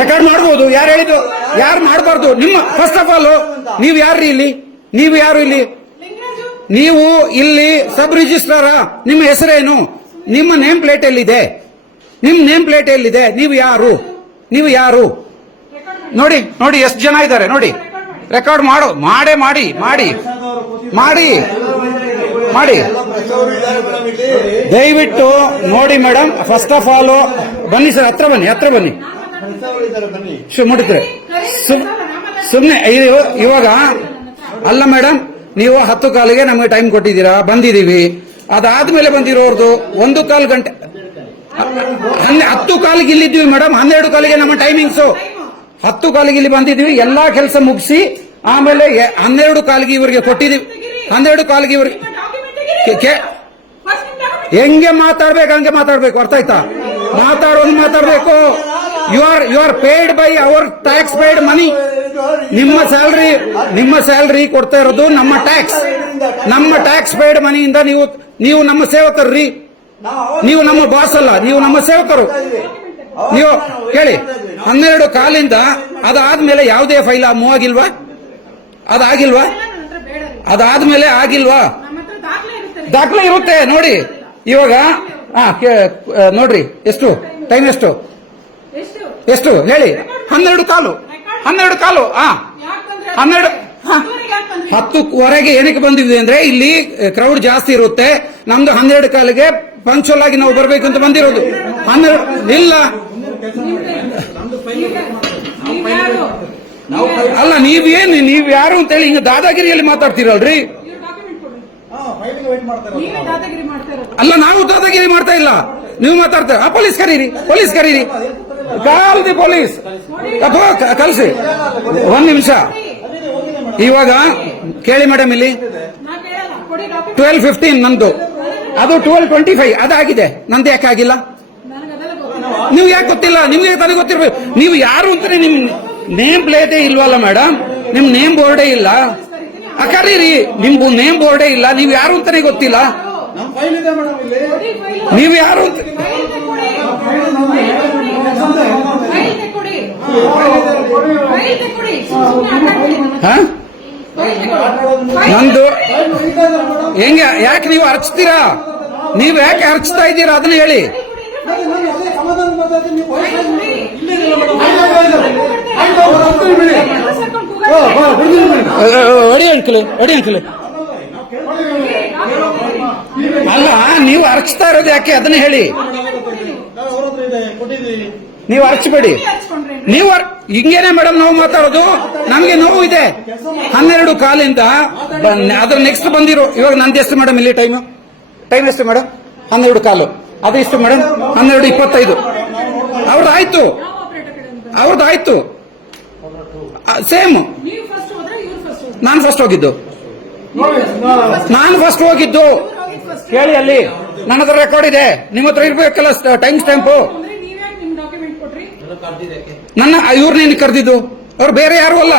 Record ಮಾಡಬಹುದು. ಯಾರು ಹೇಳಿದ್ದು? ಯಾರು ಮಾಡಬಾರ್ದು? ನಿಮ್ಮ ಫಸ್ಟ್ ಆಫ್ ಆಲ್ ನೀವು ಯಾರು ಇಲ್ಲಿ? ನೀವು ಯಾರು ಇಲ್ಲಿ? ನೀವು ಇಲ್ಲಿ ಸಬ್ ರಿಜಿಸ್ಟ್ರಾರ? ನಿಮ್ಮ ಹೆಸರೇನು? ನಿಮ್ಮ ನೇಮ್ ಪ್ಲೇಟ್ ಎಲ್ಲಿದೆ? ನಿಮ್ಮ ನೇಮ್ ಪ್ಲೇಟ್ ಎಲ್ಲಿದೆ? ನೀವು ಯಾರು? ನೀವು ಯಾರು? ನೋಡಿ ನೋಡಿ ಎಷ್ಟು ಜನ ಇದ್ದಾರೆ ನೋಡಿ. ರೆಕಾರ್ಡ್ ಮಾಡಿ ಮಾಡಿ ಮಾಡಿ ಮಾಡಿ ಮಾಡಿ ದಯವಿಟ್ಟು ನೋಡಿ ಮೇಡಮ್. ಫಸ್ಟ್ ಆಫ್ ಆಲ್ ಬನ್ನಿ ಸರ್, ಹತ್ರ ಬನ್ನಿ, ಹತ್ರ ಬನ್ನಿ. ಮುಡಿದ್ರೆ ಸುಮ್ನೆ ಇವಾಗ ಅಲ್ಲ ಮೇಡಮ್, ನೀವು 10 ಕಾಲಿಗೆ ನಮಗೆ ಟೈಮ್ ಕೊಟ್ಟಿದ್ದೀರಾ, ಬಂದಿದ್ದೀವಿ. ಅದಾದ್ಮೇಲೆ ಬಂದಿರೋರ್ದು 1 ಕಾಲ್ ಗಂಟೆ 10 ಕಾಲಿಗೆ ಇಲ್ಲಿದ್ವಿ ಮೇಡಮ್. 12 ಕಾಲಿಗೆ ನಮ್ಮ ಟೈಮಿಂಗ್ಸು. 10 ಕಾಲಿಗೆ ಇಲ್ಲಿ ಬಂದಿದ್ವಿ, ಎಲ್ಲಾ ಕೆಲಸ ಮುಗಿಸಿ ಆಮೇಲೆ 12 ಕಾಲಿಗೆ ಇವರಿಗೆ ಕೊಟ್ಟಿದ್ದೀವಿ. 12 ಕಾಲಿಗೆ ಇವರಿಗೆ ಹೆಂಗೆ ಮಾತಾಡ್ಬೇಕು ಹಂಗೆ ಮಾತಾಡ್ಬೇಕು, ಅರ್ಥ ಆಯ್ತಾ? ಮಾತಾಡಬೇಕು. You are paid by our tax paid money. ನಿಮ್ಮ ಸ್ಯಾಲ್ರಿ ಕೊಡ್ತಾ ಇರೋದು ನಮ್ಮ ಟ್ಯಾಕ್ಸ್ ಪೇಡ್ ಮನಿಯಿಂದ. ನೀವು ನಮ್ಮ ಸೇವಕರ್ರಿ, ನೀವು ನಮ್ಮ ಬಾಸ್ ಅಲ್ಲ, ನೀವು ನಮ್ಮ ಸೇವಕರು. ನೀವು ಕೇಳಿ, 12 ಕಾಲಿಂದ ಅದಾದ್ಮೇಲೆ ಯಾವುದೇ ಫೈಲ್ ಮೂವ್ ಆಗಿಲ್ವಾ? ಅದಾಗಿಲ್ವಾ? ಅದಾದ್ಮೇಲೆ ಆಗಿಲ್ವಾ? ದಾಖಲೆ ಇರುತ್ತೆ ನೋಡಿ. ಇವಾಗ ನೋಡ್ರಿ, ಎಷ್ಟು ಟೈಮ್? ಎಷ್ಟು ಹೇಳಿ? 12 ಕಾಲು 10:15 ಏನಕ್ಕೆ ಬಂದಿದ್ವಿ ಅಂದ್ರೆ ಇಲ್ಲಿ ಕ್ರೌಡ್ ಜಾಸ್ತಿ ಇರುತ್ತೆ. ನಮ್ದು 12 ಕಾಲಿಗೆ ಪಂಕ್ಚುವಲ್ ಆಗಿ ನಾವು ಬರ್ಬೇಕು ಅಂತ ಬಂದಿರೋದು. 12 ಇಲ್ಲ ಅಲ್ಲ, ನೀವ್ ಯಾರು ಅಂತೇಳಿ ಹಿಂಗ ದಾದಾಗಿರಿಯಲ್ಲಿ ಮಾತಾಡ್ತೀರಲ್ರಿ? ಅಲ್ಲ, ನಾವು ದಾದಾಗಿರಿ ಮಾಡ್ತಾ ಇಲ್ಲ, ನೀವು ಮಾತಾಡ್ತಾರೆ. ಪೊಲೀಸ್ ಕರೀರಿ ಪೊಲೀಸ್ ಕಳಿಸಿ. 1 ನಿಮಿಷ. ಇವಾಗ ಕೇಳಿ ಮೇಡಮ್, ಇಲ್ಲಿ 12:15 ನಂದು, ಅದು 12:25 ಅದಾಗಿದೆ. ನಂದು ಯಾಕೆ ಆಗಿಲ್ಲ? ನೀವು ಯಾಕೆ ಗೊತ್ತಿಲ್ಲ? ನಿಮ್ಗೆ ತಾನೇ ಗೊತ್ತಿರ್ಬೇಕು. ನೀವು ಯಾರು ಅಂತಾನೆ ನಿಮ್ ನೇಮ್ ಪ್ಲೇಟೇ ಇಲ್ವಲ್ಲ ಮೇಡಮ್? ನಿಮ್ ನೇಮ್ ಬೋರ್ಡೇ ಇಲ್ಲ. ಕರೀರಿ, ನಿಮ್ಗೂ ನೇಮ್ ಬೋರ್ಡೇ ಇಲ್ಲ. ನೀವು ಯಾರು ಅಂತಾನೆ ಗೊತ್ತಿಲ್ಲ. ನೀವು ಯಾರು ಅಂತ ನಂದು ಹೆಂಗೆ? ಯಾಕೆ ನೀವು ಅರ್ಚ್ತೀರಾ? ನೀವು ಯಾಕೆ ಅರ್ಚ್ತಾ ಇದ್ದೀರಾ ಅದನ್ನ ಹೇಳಿ. ಅಡಿ ಅಂಕಲ್ ಅಲ್ಲ, ನೀವು ಅರ್ಚ್ತಾ ಇರೋದು ಯಾಕೆ ಅದನ್ನ ಹೇಳಿ. ನೀವು ಅರ್ಚಬೇಡಿ. ನೀವು ಹಿಂಗೇನೆ ಮೇಡಮ್ ನಾವು ಮಾತಾಡೋದು. ನಮ್ಗೆ ನೋವು ಇದೆ. 12 ಕಾಲಿಂದ ಅದ್ರ ನೆಕ್ಸ್ಟ್ ಬಂದಿರೋ. ಇವಾಗ ನಂದು ಎಷ್ಟು ಮೇಡಮ್ ಇಲ್ಲಿ ಟೈಮ್ ಎಷ್ಟು ಮೇಡಮ್? 12 ಕಾಲು. ಅದು ಎಷ್ಟು ಮೇಡಮ್? 12:25. ಅವ್ರದ್ದಾಯ್ತು ಸೇಮ್. ನಾನು ಫಸ್ಟ್ ಹೋಗಿದ್ದು. ಕೇಳಿ, ಅಲ್ಲಿ ನನ್ನ ಹತ್ರ ರೆಕಾರ್ಡ್ ಇದೆ. ನಿಮ್ಮ ಹತ್ರ ಇರ್ಬೇಕಲ್ಲ ಟೈಮ್ ಸ್ಟ್ಯಾಂಪು. ನನ್ನ ಇವ್ರನ್ನೇನು ಕರೆದಿದ್ದು? ಅವ್ರು ಬೇರೆ ಯಾರು ಅಲ್ಲ,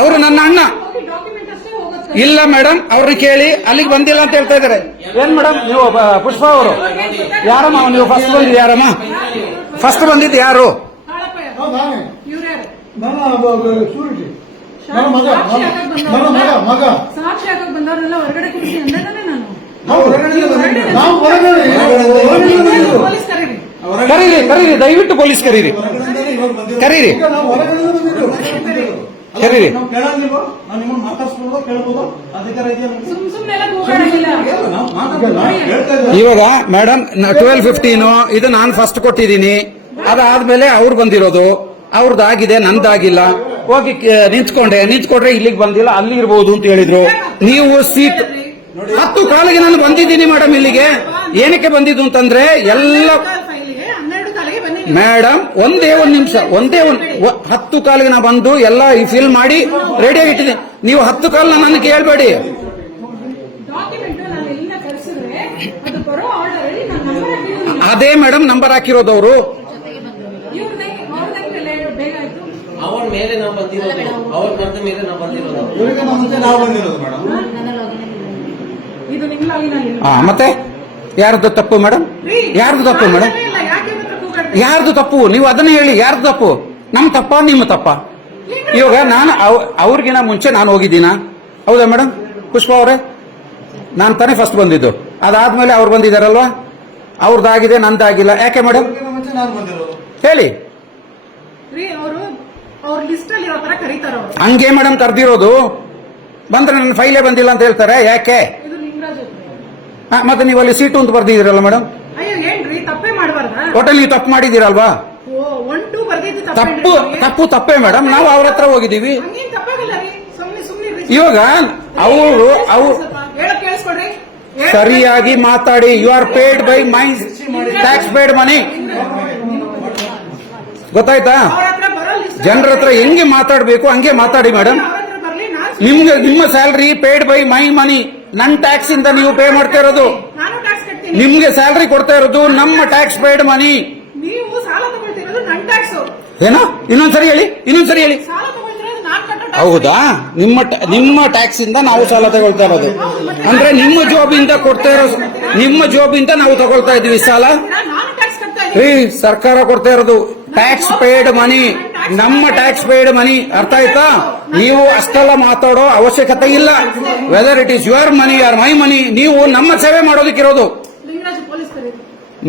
ಅವರು ನನ್ನ ಅಣ್ಣ. ಇಲ್ಲ ಮೇಡಮ್, ಅವ್ರನ್ನ ಕೇಳಿ. ಅಲ್ಲಿಗೆ ಬಂದಿಲ್ಲ ಅಂತ ಹೇಳ್ತಾ ಇದ್ದಾರೆ. ಏನ್ ಮೇಡಮ್ ನೀವು? ಪುಷ್ಪ ಅವರು ಯಾರಮ್ಮ? ನೀವು ಫಸ್ಟ್ ಬಂದಿದ್ದು ಯಾರಮ್ಮ? ಫಸ್ಟ್ ಬಂದಿದ್ದು ಯಾರು? ಕರೀರಿ, ದಯವಿಟ್ಟು ಪೊಲೀಸ್ ಕರೀರಿ. ಇವಾಗ ಮೇಡಮ್ 12:15 ಇದು ನಾನು ಫಸ್ಟ್ ಕೊಟ್ಟಿದ್ದೀನಿ. ಅದಾದ್ಮೇಲೆ ಅವ್ರು ಬಂದಿರೋದು. ಅವ್ರದ್ದಾಗಿದೆ, ನಂದಾಗಿಲ್ಲ. ಹೋಗಿ ನಿಂತ್ಕೊಂಡ್ರೆ ಇಲ್ಲಿಗೆ ಬಂದಿಲ್ಲ, ಅಲ್ಲಿ ಇರ್ಬೋದು ಅಂತ ಹೇಳಿದ್ರು. ನೀವು ಸೀಟ್ 10 ಕಾಲಿಗೆ ನಾನು ಬಂದಿದ್ದೀನಿ ಮೇಡಮ್. ಇಲ್ಲಿಗೆ ಏನಕ್ಕೆ ಬಂದಿದ್ದು ಅಂತಂದ್ರೆ ಎಲ್ಲ ಮೇಡಮ್ ಒಂದೇ 1 ನಿಮಿಷ, 10 ಕಾಲಿಗೆ ನಾ ಬಂದು ಎಲ್ಲ ಫಿಲ್ ಮಾಡಿ ರೆಡಿಯಾಗಿ ಇಟ್ಟಿದ್ದೀನಿ. ನೀವು 10 ಕಾಲ್ ನನ್ನ ಕೇಳಬೇಡಿ. ಅದೇ ಮೇಡಮ್ ನಂಬರ್ ಹಾಕಿರೋದವರು. ಮತ್ತೆ ಯಾರ್ದು ತಪ್ಪು ಮೇಡಮ್? ಯಾರ್ದು ತಪ್ಪು ನೀವು ಅದನ್ನ ಹೇಳಿ, ಯಾರ್ದು ತಪ್ಪು? ನಮ್ ತಪ್ಪ ನಿಮ್ಮ ತಪ್ಪ? ಇವಾಗ ನಾನು ಅವ್ರಿಗಿನ ಮುಂಚೆ ನಾನು ಹೋಗಿದ್ದೀನ? ಹೌದಾ ಮೇಡಮ್? ಪುಷ್ಪ ಅವರೇ, ನಾನು ತಾನೇ ಫಸ್ಟ್ ಬಂದಿದ್ದು, ಅದಾದ್ಮೇಲೆ ಅವ್ರು ಬಂದಿದ್ದಾರಲ್ವಾ? ಅವ್ರದ್ದಾಗಿದೆ, ನಂದಾಗಿಲ್ಲ. ಯಾಕೆ ಮೇಡಮ್ ಹೇಳಿ? ಹಂಗೆ ಮೇಡಮ್ ಕರ್ದಿರೋದು. ಬಂದ್ರೆ ನನ್ನ ಫೈಲೇ ಬಂದಿಲ್ಲ ಅಂತ ಹೇಳ್ತಾರೆ. ಯಾಕೆ? ಮತ್ತೆ ನೀವು ಅಲ್ಲಿ ಸೀಟು ಅಂತ ಬರ್ದಿದ್ದೀರಲ್ಲ ಮೇಡಮ್? ಒಟ್ಟಲ್ಲಿ ನೀವು ತಪ್ಪು ಮಾಡಿದ್ದೀರಲ್ವಾ? ತಪ್ಪೇ ಮೇಡಮ್. ನಾವು ಅವ್ರ ಹತ್ರ ಹೋಗಿದ್ದೀವಿ. ಇವಾಗ ಅವರು ಸರಿಯಾಗಿ ಮಾತಾಡಿ. You are paid by my tax paid money. ಗೊತ್ತಾಯ್ತಾ? ಜನರ ಹತ್ರ ಹೆಂಗೆ ಮಾತಾಡಬೇಕು ಹಂಗೆ ಮಾತಾಡಿ ಮೇಡಮ್. ನಿಮ್ಗೆ ನಿಮ್ಮ ಸ್ಯಾಲರಿ ಪೇಡ್ ಬೈ ಮೈ ಮನಿ, ನನ್ನ ಟ್ಯಾಕ್ಸ್ ಇಂದ ನೀವು ಪೇ ಮಾಡ್ತಾ ಇರೋದು. ನಿಮ್ಗೆ ಸ್ಯಾಲರಿ ಕೊಡ್ತಾ ಇರೋದು ನಮ್ಮ ಟ್ಯಾಕ್ಸ್ ಪೇಡ್ ಮನಿ. ಏನೋ ಇನ್ನೊಂದ್ಸರಿ ಹೇಳಿ, ಇನ್ನೊಂದ್ಸರಿ ಹೇಳಿ. ಹೌದಾ? ನಿಮ್ಮ ಟ್ಯಾಕ್ಸ್ ಇಂದ ನಾವು ಸಾಲ ತಗೊಳ್ತಾ ಇರೋದು ಅಂದ್ರೆ ನಿಮ್ಮ ಜಾಬ್ ಇಂದ ಕೊಡ್ತಾ ಇರೋ, ನಿಮ್ಮ ಜಾಬ್ ಇಂದ ನಾವು ತಗೊಳ್ತಾ ಇದೀವಿ ಸಾಲ. ಸರ್ಕಾರ ಕೊಡ್ತಾ ಇರೋದು ಟ್ಯಾಕ್ಸ್ ಪೇಡ್ ಮನಿ, ನಮ್ಮ ಟ್ಯಾಕ್ಸ್ ಪೇಡ್ ಮನಿ. ಅರ್ಥ ಆಯ್ತಾ? ನೀವು ಅಷ್ಟೆಲ್ಲ ಮಾತಾಡೋ ಅವಶ್ಯಕತೆ ಇಲ್ಲ. Whether it is your money or my money, ನೀವು ನಮ್ಮ ಸೇವೆ ಮಾಡೋದಕ್ಕಿರೋದು.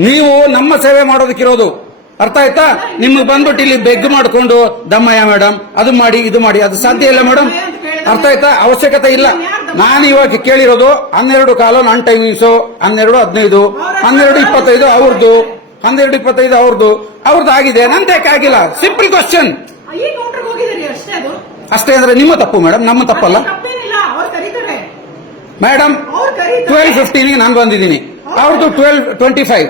ನೀವು ನಮ್ಮ ಸೇವೆ ಮಾಡೋದಕ್ಕಿರೋದು. ಅರ್ಥ ಆಯ್ತಾ? ನಿಮ್ಗೆ ಬಂದ್ಬಿಟ್ಟು ಇಲ್ಲಿ ಬೆಗ್ ಮಾಡ್ಕೊಂಡು ದಮ್ಮಯ್ಯ ಮೇಡಮ್ ಅದು ಮಾಡಿ ಇದು ಮಾಡಿ, ಅದು ಸಾಧ್ಯ ಇಲ್ಲ ಮೇಡಮ್. ಅರ್ಥ ಆಯ್ತಾ? ಅವಶ್ಯಕತೆ ಇಲ್ಲ. ನಾನು ಇವಾಗ ಕೇಳಿರೋದು 12 ಕಾಲು ನನ್ನ ಟೈಮಿಂಗ್ಸು, 12:15, 12:25 ಅವ್ರದ್ದು, 12:25 ಅವ್ರದ್ದು ಆಗಿದೆ, ನಂದು ಯಾಕೆ ಆಗಿಲ್ಲ? ಸಿಂಪಲ್ ಕ್ವಶನ್ ಅಷ್ಟೇ. ಅಂದ್ರೆ ನಿಮ್ಮ ತಪ್ಪು ಮೇಡಮ್, ನಮ್ಮ ತಪ್ಪಲ್ಲ ಮೇಡಮ್. 12:15 ನಾನು ಬಂದಿದ್ದೀನಿ, ಅವ್ರದ್ದು 12:25.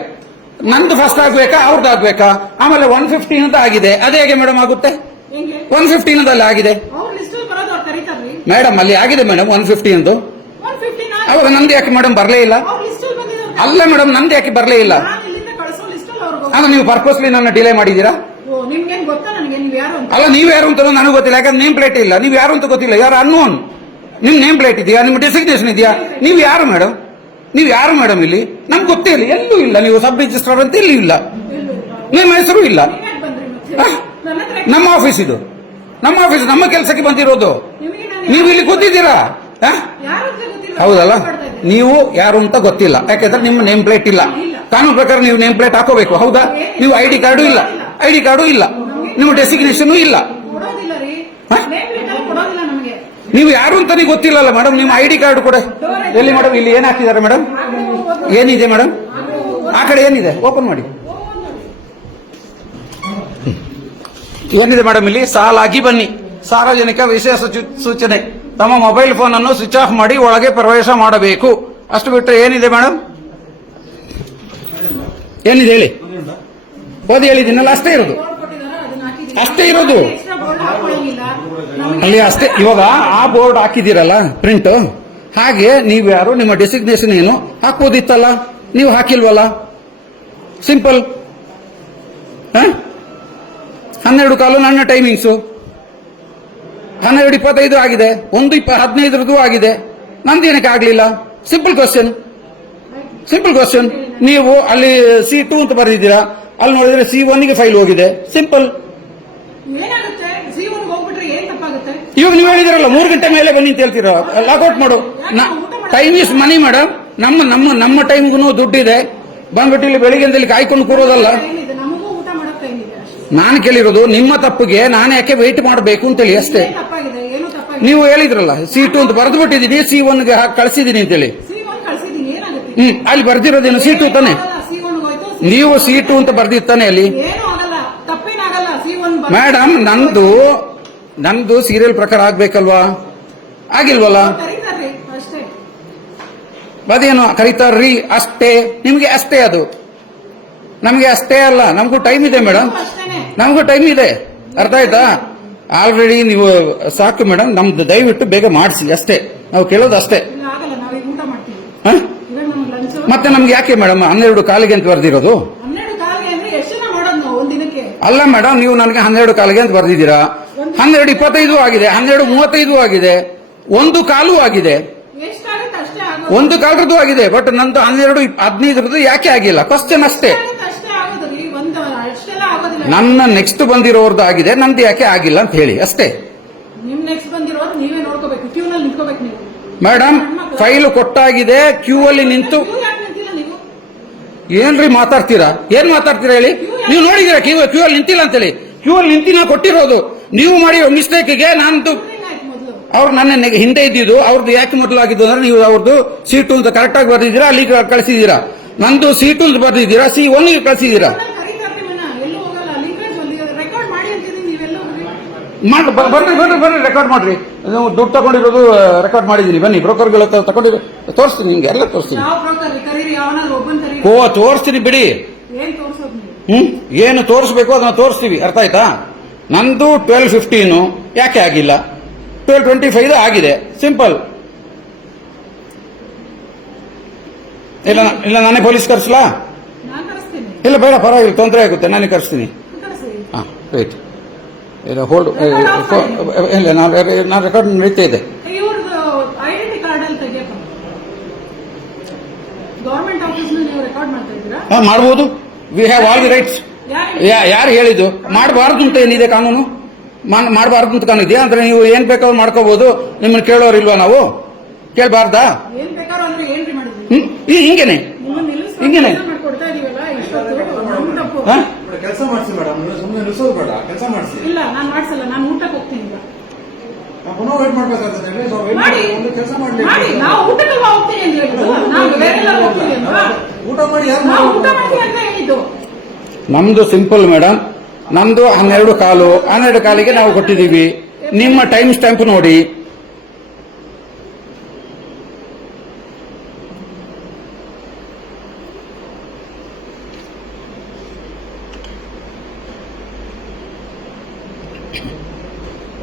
ನಂದು ಫಸ್ಟ್ ಆಗ್ಬೇಕಾ ಅವ್ರದ್ದು ಆಗ್ಬೇಕಾ? ಆಮೇಲೆ 1:15 ಆಗಿದೆ. ಅದೇ ಹೇಗೆ ಮೇಡಮ್ ಆಗುತ್ತೆ? 1:15 ಆಗಿದೆ ಮೇಡಮ್, ಅಲ್ಲಿ ಆಗಿದೆ ಮೇಡಮ್ 1:15. ಅವಾಗ ನಂದು ಯಾಕೆ ಮೇಡಮ್ ಬರಲೇ ಇಲ್ಲ? ಅಲ್ಲ ಮೇಡಮ್, ನಂದು ಯಾಕೆ ಬರಲೇ ಇಲ್ಲ? ಅಲ್ಲ, ನೀವು ಪರ್ಪಸ್ಲಿ ನನ್ನ ಡಿಲೇ ಮಾಡಿದ್ದೀರಾ? ಅಲ್ಲ, ನೀವು ಯಾರು ಅಂತ ನನಗೆ ಗೊತ್ತಿಲ್ಲ, ಯಾಕಂದ್ರೆ ನೇಮ್ ಪ್ಲೇಟ್ ಇಲ್ಲ. ನೀವು ಯಾರು ಅಂತ ಗೊತ್ತಿಲ್ಲ, ಯಾರು ಅನ್ನೋನ್. ನಿಮ್ ನೇಮ್ ಪ್ಲೇಟ್ ಇದೆಯಾ? ನಿಮ್ ಡೆಸಿಗ್ನೇಷನ್ ಇದೆಯಾ? ನೀವು ಯಾರು ಮೇಡಮ್? ನೀವು ಯಾರು ಮೇಡಮ್? ಇಲ್ಲಿ ನಮ್ಗೆ ಗೊತ್ತೇ ಇಲ್ಲ, ಎಲ್ಲೂ ಇಲ್ಲ. ನೀವು ಸಬ್ ರಿಜಿಸ್ಟ್ರಾರ್ ಅಂತ ಇಲ್ಲಿ ಇಲ್ಲ, ನಿಮ್ಮ ಹೆಸರು ಇಲ್ಲ. ನಮ್ಮ ಆಫೀಸ್ ಇದು, ನಮ್ಮ ಆಫೀಸ್, ನಮ್ಮ ಕೆಲಸಕ್ಕೆ ಬಂದಿರೋದು. ನೀವು ಇಲ್ಲಿ ಕೂತಿದ್ದೀರಾ? ಹೌದಲ್ಲ? ನೀವು ಯಾರು ಅಂತ ಗೊತ್ತಿಲ್ಲ, ಯಾಕೆಂದ್ರೆ ನಿಮ್ಮ ನೇಮ್ ಪ್ಲೇಟ್ ಇಲ್ಲ. ಕಾನೂನು ಪ್ರಕಾರ ನೀವು ನೇಮ್ ಪ್ಲೇಟ್ ಹಾಕೋಬೇಕು. ಹೌದಾ? ನೀವು ಐಡಿ ಕಾರ್ಡು ಇಲ್ಲ, ನಿಮ್ಮ ಡೆಸಿಗ್ನೇಷನ್ ಇಲ್ಲ. ನೀವು ಯಾರು ಅಂತಾನೆ ಗೊತ್ತಿಲ್ಲಲ್ಲ ಮೇಡಮ್. ನಿಮ್ಮ ಐಡಿ ಕಾರ್ಡ್ ಕೂಡ ಎಲ್ಲಿ ಮೇಡಮ್? ಇಲ್ಲಿ ಏನ್ ಹಾಕಿದ್ದಾರೆ ಮೇಡಮ್? ಏನಿದೆ ಮೇಡಮ್? ಆ ಕಡೆ ಏನಿದೆ? ಓಪನ್ ಮಾಡಿ. ಏನಿದೆ ಮೇಡಮ್ ಇಲ್ಲಿ? ಸಾಲಾಗಿ ಬನ್ನಿ. ಸಾರ್ವಜನಿಕ ವಿಶೇಷ ಸೂಚನೆ, ತಮ್ಮ ಮೊಬೈಲ್ ಫೋನ್ ಅನ್ನು ಸ್ವಿಚ್ ಆಫ್ ಮಾಡಿ ಒಳಗೆ ಪ್ರವೇಶ ಮಾಡಬೇಕು. ಅಷ್ಟು ಬಿಟ್ಟರೆ ಏನಿದೆ ಮೇಡಮ್? ಏನಿದೆ ಹೇಳಿ? ಓದಿ ಹೇಳಿದ್ದೀನಲ್ಲ, ಅಷ್ಟೇ ಇರೋದು, ಅಷ್ಟೇ ಇರೋದು ಅಲ್ಲಿ, ಅಷ್ಟೇ. ಇವಾಗ ಆ ಬೋರ್ಡ್ ಹಾಕಿದ್ದೀರಲ್ಲ ಪ್ರಿಂಟ್, ಹಾಗೆ ನೀವು ಯಾರು, ನಿಮ್ಮ ಡೆಸಿಗ್ನೇಷನ್ ಏನು ಹಾಕ್ಬೋದಿತ್ತಲ್ಲ, ನೀವು ಹಾಕಿಲ್ವಲ್ಲ. ಸಿಂಪಲ್. 12 ಕಾಲು ನನ್ನ ಟೈಮಿಂಗ್ಸು, 12:25 ಆಗಿದೆ, 1:15 ಆಗಿದೆ, ನಂದೇನಕ್ಕೆ ಆಗ್ಲಿಲ್ಲ? Simple question. ನೀವು ಅಲ್ಲಿ C2 ಅಂತ ಬರೆದಿದ್ದೀರಾ, ಅಲ್ಲಿ ನೋಡಿದ್ರೆ C1 ಗೆ ಫೈಲ್ ಹೋಗಿದೆ. ಸಿಂಪಲ್. ಇವಾಗ ನೀವು ಹೇಳಿದಿರಲ್ಲ 3 ಗಂಟೆ ಮೇಲೆ ಬನ್ನಿ ಅಂತ ಹೇಳ್ತೀರಾ, ಲಾಗೌಟ್ ಮಾಡು. Time is money madam. ನಮ್ಮ ಟೈಮ್ಗೂ ದುಡ್ಡಿದೆ. ಬಂದ್ಬಿಟ್ಟು ಇಲ್ಲಿ ಬೆಳಿಗ್ಗೆ ಕಾಯ್ಕೊಂಡು ಕೂರೋದಲ್ಲ. ನಾನು ಕೇಳಿರೋದು ನಿಮ್ಮ ತಪ್ಪಿಗೆ ನಾನು ಯಾಕೆ ವೆಯ್ಟ್ ಮಾಡಬೇಕು ಅಂತೇಳಿ ಅಷ್ಟೇ. ನೀವು ಹೇಳಿದ್ರಲ್ಲ C2 ಅಂತ ಬರೆದು ಬಿಟ್ಟಿದ್ದೀನಿ, C1 ಗೆ ಕಳಿಸಿದೀನಿ ಅಂತೇಳಿ. ಅಲ್ಲಿ ಬರ್ದಿರೋದೇನು C2 ತಾನೆ? ನೀವು C2 ಅಂತ ಬರ್ದಿರ್ತಾನೆ ಅಲ್ಲಿ ಮೇಡಮ್. ನಂದು ಸೀರಿಯಲ್ ಪ್ರಕಾರ ಆಗ್ಬೇಕಲ್ವಾ? ಆಗಿಲ್ವಲ್ಲ? ಅದೇನು ಕರೀತಾರ್ರಿ ಅಷ್ಟೇ, ನಿಮ್ಗೆ ಅಷ್ಟೇ. ಅದು ನಮ್ಗೆ ಅಷ್ಟೇ ಅಲ್ಲ, ನಮಗೂ ಟೈಮ್ ಇದೆ ಮೇಡಮ್, ನಮಗೂ ಟೈಮ್ ಇದೆ. ಅರ್ಥ ಆಯ್ತಾ? ಆಲ್ರೆಡಿ ನೀವು ಸಾಕು ಮೇಡಮ್, ನಮ್ದು ದಯವಿಟ್ಟು ಬೇಗ ಮಾಡಿಸಿ ಅಷ್ಟೇ, ನಾವು ಕೇಳೋದು ಅಷ್ಟೇ. ಮತ್ತೆ ನಮ್ಗೆ ಯಾಕೆ ಮೇಡಮ್ 12 ಕಾಲಿಗೆ ಅಂತ ಬರ್ದಿರೋದು? ಅಲ್ಲ ಮೇಡಮ್, ನೀವು ನನಗೆ 12 ಕಾಲಿಗೆ ಅಂತ ಬರ್ದಿದ್ದೀರಾ. 12:25 ಆಗಿದೆ, 12:35 ಆಗಿದೆ, 1 ಕಾಲು ಆಗಿದೆ, 1 ಕಾಲದ್ದು ಆಗಿದೆ. ಬಟ್ ನಂದು 12:15 ಯಾಕೆ ಆಗಿಲ್ಲ? ಕ್ವಶನ್ ಅಷ್ಟೇ. ಅಷ್ಟೆಲ್ಲ ಆಗೋದಿಲ್ಲ. ನನ್ನ ನೆಕ್ಸ್ಟ್ ಬಂದಿರೋರ್ದು ಆಗಿದೆ, ನಂದು ಯಾಕೆ ಆಗಿಲ್ಲ ಅಂತ ಹೇಳಿ ಅಷ್ಟೇ. ನಿಮ್ ನೆಕ್ಸ್ಟ್ ಬಂದಿರೋರು ನೀವೇ ನೋಡ್ಕೋಬೇಕು, ಕ್ಯೂ ನಲ್ಲಿ ನಿಂತ್ಕೋಬೇಕು ನೀವು. ಮೇಡಮ್ ಫೈಲ್ ಕೊಟ್ಟಾಗಿದೆ, ಕ್ಯೂ ಅಲ್ಲಿ ನಿಂತು ಕ್ಯೂ ಯಾಕೆ ನಿಂತಿಲ್ಲ ನೀವು? ಏನ್ರಿ ಮಾತಾಡ್ತೀರಾ, ಏನ್ ಮಾತಾಡ್ತೀರಾ ಹೇಳಿ? ನೀವು ನೋಡಿದೀರಾ ಕ್ಯೂ ಅಲ್ಲಿ ನಿಂತಿಲ್ಲ ಅಂತೇಳಿ? ಕ್ಯೂ ಅಲ್ಲಿ ನಿಂತಿ ನಾವು ಕೊಟ್ಟಿರೋದು, ನೀವು ಮಾಡಿರೋ ಮಿಸ್ಟೇಕ್ಗೆ ನಂದು ಆಯ್ತು ಮೊದಲು. ಅವ್ರು ನನ್ನ ಹಿಂದೆ ಇದ್ದಿದ್ದು ಅವ್ರದ್ದು ಯಾಕೆ ಮೊದಲಾಗಿದ್ದು ಅಂದ್ರೆ ನೀವು ಅವ್ರದ್ದು C2 ಅಂತ ಕರೆಕ್ಟ್ ಆಗಿ ಬರ್ದಿದ್ದೀರಾ, ಅಲ್ಲಿ ಕಳಿಸಿದೀರಾ. ನಂದು C2 ಅಂತ ಬರ್ದಿದ್ದೀರಾ, C1 ಗೆ ಕಳಿಸಿದೀರಾ. ಎಲ್ಲೂ ಹೋಗಲ್ಲ, ಲೀಕೇಜ್ ರೆಕಾರ್ಡ್ ಮಾಡಿ ಅಂತಿದ್ದೀನಿ, ನೀವೆಲ್ಲ ಬರ್ರಿ ರೆಕಾರ್ಡ್ ಮಾಡ್ರಿ. ನೀವು ದುಡ್ಡು ತಗೊಂಡಿರೋದು ರೆಕಾರ್ಡ್ ಮಾಡಿದೀನಿ, ಬನ್ನಿ ಬ್ರೋಕರ್ಗಳ ಹತ್ರ ತಗೊಂಡಿರೋ ತೋರಿಸ್ತೀನಿ, ನಿಮ್ಗೆ ಎಲ್ಲ ತೋರಿಸ್ತೀನಿ. ಯಾವ ಬ್ರೋಕರ್ ಕರೀರಿ, ಯಾವನಾದ್ರು ಒಬ್ಬನ್ ಕರೀರಿ. ತೋರಿಸ್ತೀನಿ ಬಿಡಿ. ಏನ್ ತೋರ್ಸೋದು ನೀವು? ಏನು ತೋರಿಸ್ಬೇಕು ಅದನ್ನ ತೋರಿಸ್ತೀವಿ, ಅರ್ಥ ಆಯ್ತಾ? ನಂದು 12:15 ಯಾಕೆ ಆಗಿಲ್ಲ, 12:25 ಆಗಿದೆ, ಸಿಂಪಲ್. ಇಲ್ಲ ನಾನೇ ಪೊಲೀಸ್ ಕರ್ಸ್ಲಾ? ನಾನ್ ಕರೆಸ್ತೀನಿ. ಇಲ್ಲ ಬೇಡ, ಪರವಾಗಿಲ್ಲ, ತೊಂದರೆ ಆಗುತ್ತೆ, ನಾನೇ ಕರ್ಸ್ತೀನಿ. ಕರೆಸಿ. ಹಾ ರೈಟ್, ಇಲ್ಲ ಹೋಲ್ಡ್, ಇಲ್ಲ ನಾನು ರೆಕಾರ್ಡ್ ನಡೀತಾ ಇದೆ. ಇವ್ರದ್ದು ಐಡೆಂಟಿ ಕಾರ್ಡ್ ಅಲ್ಲಿ ತೆಗಿಯಪ್ಪ. ಗವರ್ಮೆಂಟ್ ಆಫೀಸ್ ನೀವು ರೆಕಾರ್ಡ್ ಮಾಡ್ತಾ ಇದ್ದೀರಾ? ಮಾಡ್ಬೋದು, we have all the rights. ಯಾರು ಹೇಳಿದ್ದು ಮಾಡಬಾರ್ದು ಅಂತ ಏನಿದೆ ಕಾನೂನು? ಮಾಡಬಾರ್ದು ಅಂತ ಕಾನೂನು ಇದೆಯಾ? ಅಂದ್ರೆ ನೀವು ಏನ್ ಬೇಕಾದ್ರೂ ಮಾಡ್ಕೋಬಹುದು, ನಿಮ್ಮನ್ನ ಕೇಳೋರಿಲ್ವಾ? ನಾವು ಕೇಳಬಾರ್ದಾ? ಏನ್ ಬೇಕಾದ್ರೂ ಅಂದ್ರೆ ಏನ್ರಿ ಮಾಡಿದ್ವಿ? ಹಿಂಗೇನೆ ಹಿಂಗೇನೆ ಮಾಡ್ಕೊಡ್ತಾ ಇದೀವಲ್ಲ ಇಷ್ಟೊತ್ತು, ನಮ್ ತಪ್ಪು. ಕೆಲಸ ಮಾಡಿಸಿ ಮೇಡಮ್, ಸುಮ್ಮನೆ ನಿಲ್ಸೋದು ಬೇಡ, ಕೆಲಸ ಮಾಡಿಸಿ. ಇಲ್ಲ ನಾನ್ ಮಾಡ್ಸಲ್ಲ, ನಾನು ಊಟಕ್ಕೆ ಹೋಗ್ತೀನಿ ಈಗ. ನಾವು ಪುನಃ ವೇಟ್ ಮಾಡ್ಬೇಕಾಗ್ತದೆ, ಮಾಡಿ ಒಂದು ಕೆಲಸ ಮಾಡ್ಲಿ. ಮಾಡಿ, ನಾವು ಊಟಕ್ಕೆ ಹೋಗ್ತೀನಿ ಅಂತ ಹೇಳಿದ್ದು, ನಾವು ಬೇರೆ ಎಲ್ಲ ಹೋಗ್ತೀವಿ ಅಲ್ವಾ? ಊಟ ಮಾಡಿ ಯಾರು ನಾವು ಊಟ ಮಾಡ್ತೀವಿ ಅಂತ ಹೇಳಿದ್ದು. ನಮ್ದು ಸಿಂಪಲ್ ಮೇಡಮ್, ನಮ್ದು 12 ಕಾಲಿಗೆ ನಾವು ಕೊಟ್ಟಿದ್ದೀವಿ. ನಿಮ್ಮ ಟೈಮ್ ಸ್ಟ್ಯಾಂಪ್ ನೋಡಿ.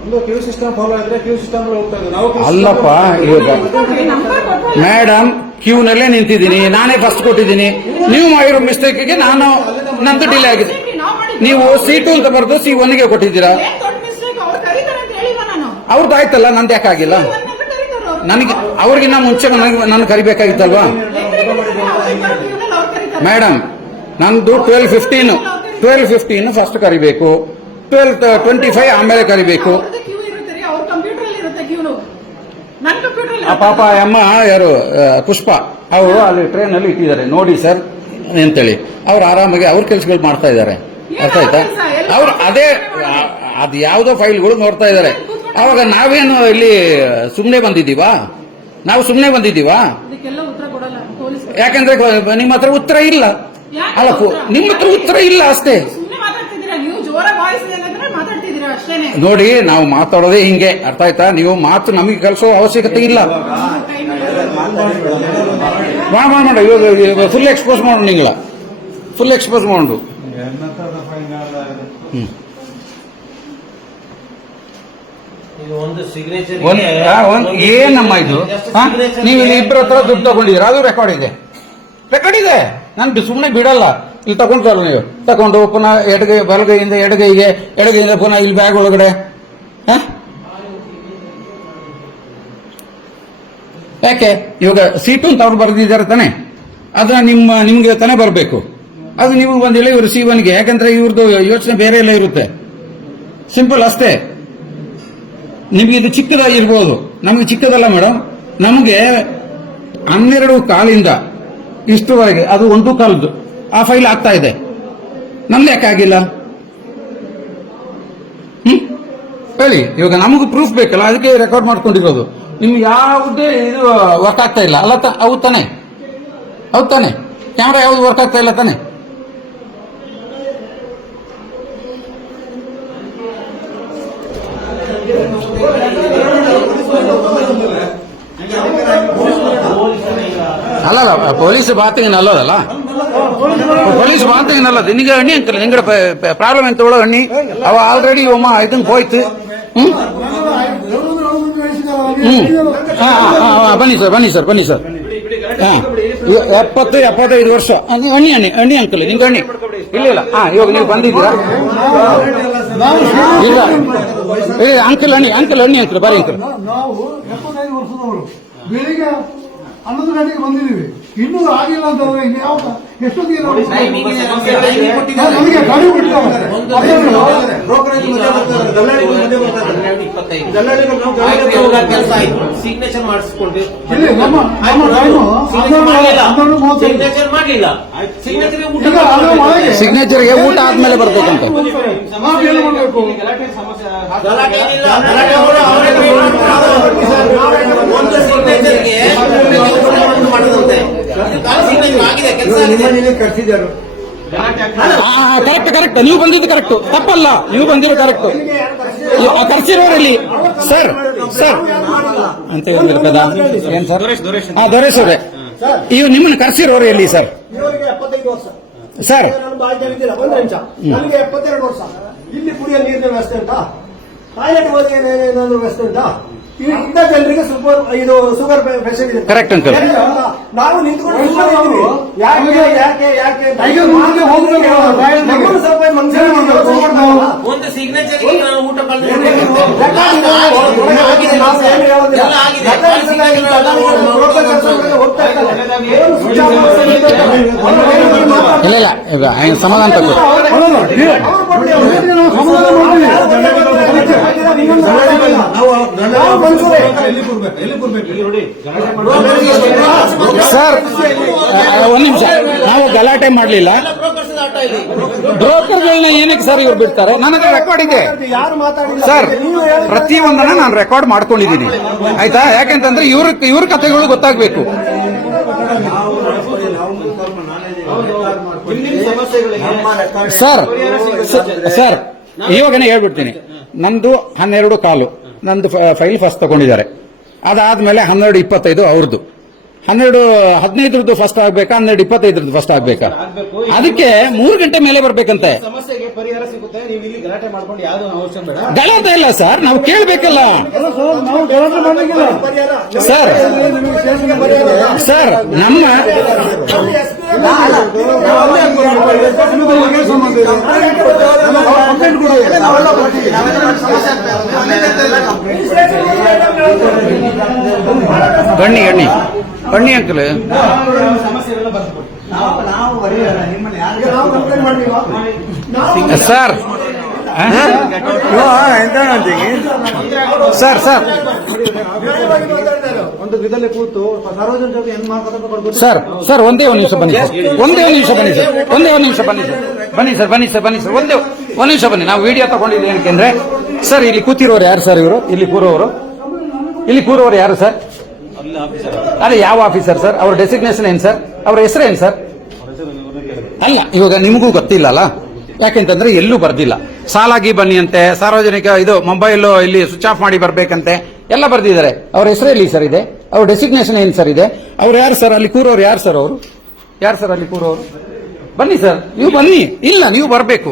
ಒಂದು ಕ್ಯೂ ಸಿಸ್ಟಮ್ ಫಾಲೋ ಆಗಿದ್ರೆ ಕ್ಯೂ ಸಿಸ್ಟಮ್ ಹೋಗ್ತಾ ಇದ್ದೀವಿ ನಾವು. ಅಲ್ಲಪ್ಪ, ಇವಾಗ ಮೇಡಮ್ ಕ್ಯೂನಲ್ಲೇ ನಿಂತಿದ್ದೀನಿ, ನಾನೇ ಫಸ್ಟ್ ಕೊಟ್ಟಿದ್ದೀನಿ. ನೀವು ಮಾಡಿರೋ ಮಿಸ್ಟೇಕ್ಗೆ ನಂದು ಡಿಲೇ ಆಗಿದೆ. ನೀವು C2 ಅಂತ ಬರೆದು C1 ಗೆ ಕೊಟ್ಟಿದ್ದೀರಾ. ಏನ್ ದೊಡ್ಡ ಮಿಸ್ಟೇಕ್, ಅವ್ರು ಕರೀತಾರೆ ಅಂತ ಹೇಳಿಲ್ವಾ ನಾನು? ಅವ್ರದ್ದು ಆಯ್ತಲ್ಲ, ನಂದು ಯಾಕಾಗಿಲ್ಲ? ನನಗೆ ಅವ್ರಿಗಿನ್ನ ಮುಂಚೆ ನನ್ನ ಕರಿಬೇಕಾಗಿತ್ತಲ್ವಾ ಮೇಡಮ್? ನಂದು 12:15 ಫಸ್ಟ್ ಕರಿಬೇಕು, 12:25 ಆಮೇಲೆ ಕರಿಬೇಕು. ಪಾಪ ಅಮ್ಮ ಯಾರು ಪುಷ್ಪ ಅವರು ಅಲ್ಲಿ ಟ್ರೈನ್ ಅಲ್ಲಿ ಇಟ್ಟಿದ್ದಾರೆ, ನೋಡಿ ಸರ್ ಅಂತೇಳಿ ಅವ್ರು ಆರಾಮಾಗಿ ಅವ್ರ ಕೆಲಸಗಳು ಮಾಡ್ತಾ ಇದ್ದಾರೆ, ಅರ್ಥ ಆಯ್ತಾ? ಅವ್ರು ಅದು ಯಾವ್ದೋ ಫೈಲ್ಗಳು ನೋಡ್ತಾ ಇದ್ದಾರೆ. ಅವಾಗ ನಾವೇನು ಇಲ್ಲಿ ಸುಮ್ನೆ ಬಂದಿದ್ದೀವಾ? ನಾವು ಸುಮ್ನೆ ಬಂದಿದ್ದೀವಾ? ಯಾಕಂದ್ರೆ ನಿಮ್ಮ ಹತ್ರ ಉತ್ತರ ಇಲ್ಲ. ಅಲ್ಲ, ನಿಮ್ಮ ಹತ್ರ ಉತ್ತರ ಇಲ್ಲ ಅಷ್ಟೇ. ನೋಡಿ, ನಾವು ಮಾತಾಡೋದೇ ಹಿಂಗೆ, ಅರ್ಥ ಆಯ್ತಾ? ನೀವು ಮಾತು ನಮಗೆ ಕಲಿಸೋ ಅವಶ್ಯಕತೆ ಇಲ್ಲ. ಮಾಡ ಇವಾಗ ಫುಲ್ ಎಕ್ಸ್ಪೋಸ್ ಮಾಡು, ನಿಂಗಳ ಫುಲ್ ಎಕ್ಸ್ಪೋಸ್ ಮಾಡು. ಏನಮ್ಮ ಇದು? ನೀವು ಇಲ್ಲಿ ಇಬ್ಬರ ಹತ್ರ ದುಡ್ಡು ತಗೊಂಡಿದ್ದೀರಾ, ಅದು ರೆಕಾರ್ಡ್ ಇದೆ. ನಾನು ಸುಮ್ಮನೆ ಬಿಡಲ್ಲ. ಇಲ್ಲಿ ತಗೊಂಡ್ರಲ್ಲ ನೀವು, ತಗೊಂಡು ಪುನಃ ಬಲಗೈಯಿಂದ ಎಡಗೈಯಿಂದ ಪುನಃ ಇಲ್ಲಿ ಬ್ಯಾಗ್ ಒಳಗಡೆ. ಯಾಕೆ ಇವಾಗ C2 ಅಂತ ಅವ್ರು ಬರೆದಿದ್ದಾರೆ ತಾನೆ, ಅದನ್ನ ನಿಮ್ಗೆ ತಾನೇ ಬರಬೇಕು. ಅದು ನಿಮಗೆ ಬಂದಿಲ್ಲ, ಇವರು C1 ಗೆ. ಯಾಕಂದ್ರೆ ಇವ್ರದ್ದು ಯೋಚನೆ ಬೇರೆ ಎಲ್ಲ ಇರುತ್ತೆ, ಸಿಂಪಲ್ ಅಷ್ಟೇ. ನಿಮ್ಗೆ ಇದು ಚಿಕ್ಕದಾಗಿರ್ಬೋದು, ನಮ್ಗೆ ಚಿಕ್ಕದಲ್ಲ ಮೇಡಮ್. ನಮ್ಗೆ 12 ಕಾಲಿಂದ ಇಷ್ಟುವರೆಗೆ ಅದು 1 ಕಾಲದ್ದು ಆ ಫೈಲ್ ಆಗ್ತಾ ಇದೆ, ನಮ್ದು ಯಾಕೆ ಆಗಿಲ್ಲ ಹೇಳಿ? ಇವಾಗ ನಮಗೂ ಪ್ರೂಫ್ ಬೇಕಲ್ಲ, ಅದಕ್ಕೆ ರೆಕಾರ್ಡ್ ಮಾಡ್ಕೊಂಡಿರೋದು. ನಿಮ್ಗೆ ಯಾವುದೇ ಇದು ವರ್ಕ್ ಆಗ್ತಾ ಇಲ್ಲ ಅಲ್ಲ? ಹೌದು ತಾನೆ? ಕ್ಯಾಮ್ರಾ ಯಾವ್ದು ವರ್ಕ್ ಆಗ್ತಾ ಇಲ್ಲ ತಾನೆ? ಅಲ್ಲಲ್ಲ, ಪೊಲೀಸ್ ಬಾತಿಗೆ ನಲ್ಲೋದಲ್ಲ, ಪೊಲೀಸ್ ಬಾತಿಗೆ ನಲ್ಲದು. ನಿನಗೆ ಅಣ್ಣಿ ಅಂಕಲ್, ನಿಂಗಡ ಪ್ರಾಬ್ಲಮ್ ಎಂತ ಒಳಗೆ ಅಣ್ಣಿ ಅವ ಆಲ್ರೆಡಿ ಇದನ್ನ ಹೋಯ್ತು. ಬನ್ನಿ ಸರ್. 70-75 ವರ್ಷ ಅಣ್ಣಿ ಅಂಕಲ್, ನಿಂಗೆ ಅಣ್ಣಿ ಇಲ್ಲ. ಇವಾಗ ನೀವು ಬಂದಿದ್ದೀರಾ? ಇಲ್ಲ ಅಂಕಲ್ ಅಣ್ಣಿ ಅಂಕಲ್ ಬರೀ ಅಂಕಲ್. ನಾವು 75 ವರ್ಷದವರು, ಬೆಳಿಗ್ಗೆ 11 ಗಂಟೆಗೆ ಬಂದಿದ್ದೀವಿ, ಇನ್ನೂ ಆಗಿಲ್ಲ ಅಂತಂದ್ರೆ ಯಾವ ಎಷ್ಟೊತ್ತಿಗೆ ನಾವು ನಮಗೆ ಗಾಡಿ ಬಿಟ್ಟಿದ್ದಾರೆ. ಬ್ರೋಕರೇಜ್ ಮಧ್ಯೆ ಬರ್ತಾರೆ, ದಲ್ಲಾಳಿಗಳು ಮಧ್ಯೆ ಬರ್ತಾರೆ. ದಲ್ಲಾಳಿಗಳು ನಾವು ಕೆಲಸ ಆಯ್ತು, ಸಿಗ್ನೇಚರ್ ಮಾಡಿಸ್ಕೊಂಡು ಇಲ್ಲಿ ನಮ್ಮ ಸಿಗ್ನೇಚರ್ ಮಾಡಲಿಲ್ಲ, ಸಿಗ್ನೇಚರ್ ಊಟ ಈಗ ಅದರ ಒಳಗೆ ಸಿಗ್ನೇಚರ್ಗೆ ಊಟ ಆದ್ಮೇಲೆ ಬರ್ಬೇಕಂತೆ. ನಾವು ಏನು ಮಾಡಬೇಕು? ಗಲಾಟೆ ಏನಿಲ್ಲ. ಒಂದು ಸಿಗ್ನೇಚರ್ಗೆ ಮಾಡೋದಂತೆ. ಸಿಗ್ನೇಚರ್ ಆಗಿದೆ, ಕೆಲಸ ಆಗಿದೆ. ಕರ್ಸಿದ್ದಾರೆ. ಕರೆಕ್ಟ್ ನೀವು ಬಂದಿದ್ದು ಕರೆಕ್ಟ್, ತಪ್ಪಲ್ಲ, ನೀವು ಬಂದಿದ್ದು ಕರೆಕ್ಟ್. ಕರ್ಸಿರೋರಲ್ಲಿ ಸರ್ ಅಂತ ಹೇಳಿರ್ಕದ ಏನ್ ಸರ್? ದೊರೇಶ್ ಅವರೇ, ಇವ್ ನಿಮ್ಮನ್ನ ಕರ್ಸಿರೋರು ಎಲ್ಲಿ ಸರ್? ಇವರಿಗೆ 75 ವರ್ಷ ಸರ್ ನಾನು ಬಾಳ್ ಜನ ಇದ್ದೀರಾ, ಒಂದು ನಿಮಿಷ. ನನಗೆ 72 ವರ್ಷ. ಇಲ್ಲಿ ಕುಡಿಯೋ ನೀರಿನ ವ್ಯವಸ್ಥೆ ಉಂಟಾ? ಟಾಯ್ಲೆಟ್ ಹೋಗಿ ಏನಾದ್ರು ವ್ಯವಸ್ಥೆ ಉಂಟಾ? ಇಂಥ ಜನರಿಗೆ ಇದು ಶುಗರ್ ಪೇಷಂಟ್ ಇದೆ. Correct uncle. ನಾವು ನಿಂತ್ಕೊಂಡು ಸುಮ್ಮನೆ ಇದ್ದೀವಿ. ಯಾಕೆ ಈಗ ಮುಂದೆ ಹೋಗ್ಬೇಕು. ನಮ್ಮನ್ನು ಸ್ವಲ್ಪ ಮನುಷ್ಯ ಒಂದು ಸಿಗ್ನೇಚರ್ ನಾವು ಊಟ ಇಲ್ಲ ಈಗ ಸಮಾಧಾನ ತಗೋ. ಸರ್ ಒಂದ್ ನಿಮಿಷ, ನಾವು ಗಲಾಟೆ ಮಾಡ್ಲಿಲ್ಲ. ಬ್ರೋಕರ್ಗಳನ್ನ ಏನಕ್ಕೆ ಸರ್ ಇವ್ರು ಬಿಡ್ತಾರೆ? ನನಗೆ ರೆಕಾರ್ಡ್ ಇದೆ ಯಾರು ಮಾತಾಡಿಲ್ಲ ಸರ್, ಪ್ರತಿಯೊಂದನ್ನ ನಾನು ರೆಕಾರ್ಡ್ ಮಾಡ್ಕೊಂಡಿದ್ದೀನಿ ಆಯ್ತಾ. ಯಾಕೆಂತಂದ್ರೆ ಇವ್ರ ಕಥೆಗಳು ಗೊತ್ತಾಗ್ಬೇಕು. ಸರ್ ಇವಾಗನೇ ಹೇಳ್ಬಿಡ್ತೀನಿ, ನಂದು 12 ಕಾಲು ನಂದು ಫೈಲ್ ಫಸ್ಟ್ ತಗೊಂಡಿದ್ದಾರೆ. ಅದಾದ್ಮೇಲೆ 12:25 ಅವ್ರದ್ದು. 12:15 ಫಸ್ಟ್ ಆಗ್ಬೇಕಾ, 12:25 ಫಸ್ಟ್ ಆಗ್ಬೇಕಾ? ಅದಕ್ಕೆ 3 ಗಂಟೆ ಮೇಲೆ ಬರ್ಬೇಕಂತೆ. ಸಮಸ್ಯೆಗೆ ಪರಿಹಾರ ಸಿಗುತ್ತೆ. ನೀವು ಇಲ್ಲಿ ಗಲಾಟೆ ಮಾಡ್ಕೊಂಡು ಯಾವ್ದು ಅವಶ್ಯ ಬೇಡ. ಗಲಾಟೆ ಇಲ್ಲ ಸರ್, ನಾವು ಕೇಳ್ಬೇಕಲ್ಲ ನಾವು ಗಲಾಟೆ ಮಾಡಲಿಕ್ಕಿಲ್ಲ. ಸರ್. ಸರ್ ನಮ್ಮ ಬನ್ನಿ ಅಂಕಲ್. ಸರ್ ಸರ್ ಒಂದು ವಿಧದಲ್ಲಿ ಕೂತು ಸಾರ್ವಜನಿಕರಿಗೆ ಹೆಂಗ್ ಮಾತಾಡೋದು ಸರ್ ಒಂದೇ ಒಂದು ನಿಮಿಷ ಬನ್ನಿ ಸರ್. ಒಂದೇ ಒಂದು ನಿಮಿಷ ಬನ್ನಿ ಸರ್. ನಾವು ವಿಡಿಯೋ ತಗೊಂಡಿದ್ದೀವಿ ಏನಕ್ಕೆ ಸರ್, ಇಲ್ಲಿ ಕೂತಿರೋರು ಯಾರು ಸರ್? ಇವರು ಇಲ್ಲಿ ಕೂರೋರು ಯಾರು ಸರ್? ಅದೇ ಯಾವ ಆಫೀಸರ್ ಸರ್? ಅವ್ರ ಡೆಸಿಗ್ನೇಷನ್ ಏನ್ ಸರ್? ಅವ್ರ ಹೆಸರು ಏನ್ ಸರ್? ಅಲ್ಲ, ಇವಾಗ ನಿಮಗೂ ಗೊತ್ತಿಲ್ಲ ಅಲ್ಲ, ಯಾಕೆಂತಂದ್ರೆ ಎಲ್ಲೂ ಬರ್ದಿಲ್ಲ. ಸಾಲಾಗಿ ಬನ್ನಿ ಅಂತೆ, ಸಾರ್ವಜನಿಕ ಇದು ಮೊಬೈಲ್ ಇಲ್ಲಿ ಸ್ವಿಚ್ ಆಫ್ ಮಾಡಿ ಬರ್ಬೇಕಂತೆ ಎಲ್ಲ ಬರ್ದಿದ್ದಾರೆ. ಅವ್ರ ಹೆಸರು ಎಲ್ಲಿ ಸರ್ ಇದೆ? ಅವ್ರ ಡೆಸಿಗ್ನೇಷನ್ ಏನ್ ಸರ್ ಇದೆ? ಅವ್ರು ಯಾರು ಸರ್? ಅಲ್ಲಿ ಕೂರೋರು ಯಾರು ಸರ್? ಅವರು ಯಾರು ಸರ್ ಅಲ್ಲಿ ಕೂರೋರು? ಬನ್ನಿ ಸರ್, ನೀವು ಬನ್ನಿ. ಇಲ್ಲ, ನೀವು ಬರಬೇಕು.